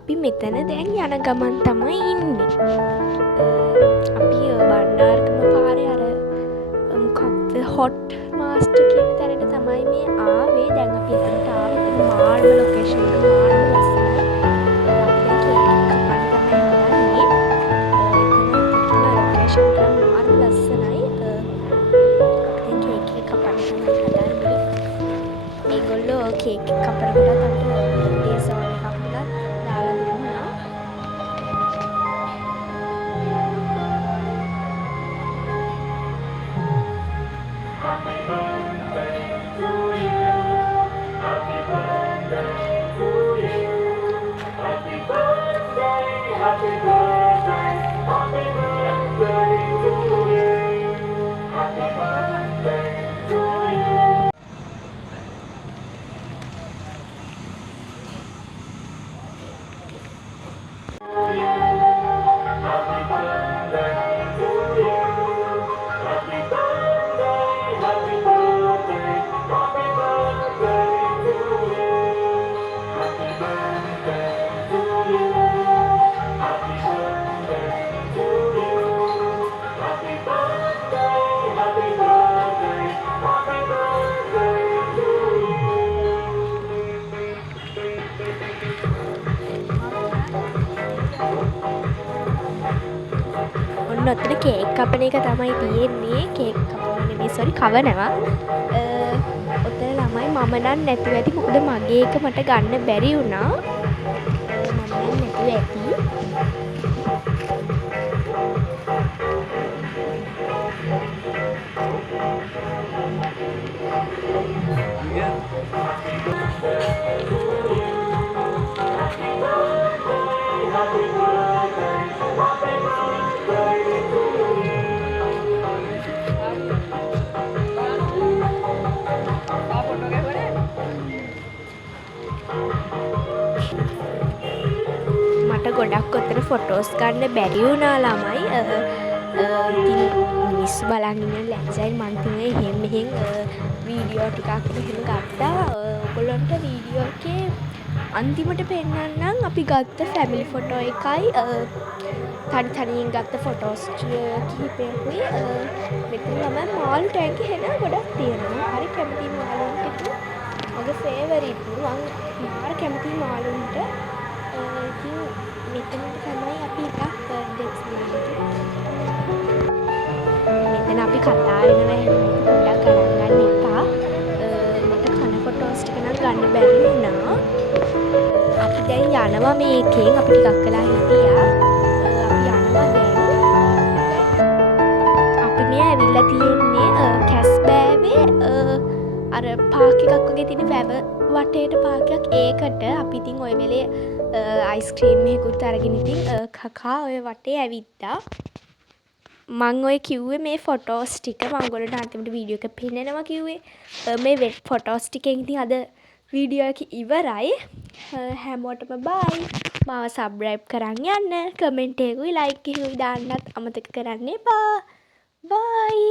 අපි මෙතන දැන් යන ගමන් තමයි ඉන්නේ. අපි බණ්ඩාරකම පාරේ අර මොකක්ද හොට් මාස්ටර් කියන තැනට තමයි මේ ආවේ. දැන් අපි එතනට ආවේ. එතන මාර්ම ලොකේෂන් එක මාර්ම ලස්සනයි. අපි දැන් කේක් කපන්න තමයි හදන්නේ. එතන ලොකේෂන් එක මාර්ම ලස්සනයි. අපි දැන් කේක් එක කපන්න තමයි හදන්නේ. ඒගොල්ලෝ කේක් එක කපනකොට අපිට දේශෝන් එකක් උනත් දාලා දුන්නා. ඔන්න ඔතන කේක් කපන එක තමයි තියෙන්නේ. කේක් කපන නෙමෙයි සෝරි කවනවා. ඔතන ළමයි මම නම් නැතුව ඇති. මොකද මගේ එක මට ගන්න බැරි වුණා. මම නම් නැතුව ඇති. මට ගොඩක් ඔතන ෆොටෝස් ගන්න බැරි වුණා ළමයි. ඉතින් මිනිස්සු බලන් ඉන්න ලැජ්ජයි. මං ඉතින් එහෙම මෙහෙන් වීඩියෝ ටිකක් එහෙම ගත්තා. ඔයගොල්ලන්ට වීඩියෝ එකේ අන්තිමට පෙන්නන්නම් අපි ගත්ත ෆැමිලි ෆොටෝ එකයි තනි තනියෙන් ගත්ත ෆොටෝස් කිහිපයකුයි. මෙතන ළමයි මාළු ටැංකි හෙන ගොඩක් තියෙනවා. හරි කැමතියි මාළුන්ට. මගේ ෆේවරිට් මං මාර කැමතියි මාළුන්ට. ඉතින් මෙතනට තමයි අපි එකක් බර්ත්ඩේස් මෙතන අපි කතා වෙනවා එහෙනම් පොඩ්ඩක් ගණන් ගන්න එපා. මට කන ෆොටෝස් ටික නම් ගන්න බැරි වුණා. අපි දැන් යනවා මේකෙන්. අපි ටිකක් කළා හිටියා. අපි යනවා දැන්. අපි මේ ඇවිල්ලා තියෙන්නේ කැස්බෑවේ අර පාක් එකක් වගේ තියෙන වැව වටේට පාක් එකක්. ඒකට අපි ඉතින් ওই වෙලේ අයිස්ක්‍රීම් එකකුත් අරගෙන ඉතින් කකා ඔය වටේ ඇවිත්තා. මං ඔය කිව්වේ මේ ෆොටෝස් ටික මම ඔයගොල්ලන්ට අන්තිමට වීඩියෝ එක පෙන්නනවා කිව්වේ. මේ ෆොටෝස් ටිකෙන් ඉතින් අද වීඩියෝ එක ඉවරයි. හැමෝටම බයි. මාව සබ්ස්ක්‍රයිබ් කරන් යන්න. කමෙන්ට් එකකුයි ලයික් එකකුයි දාන්නත් අමතක කරන්න එපා. බයි.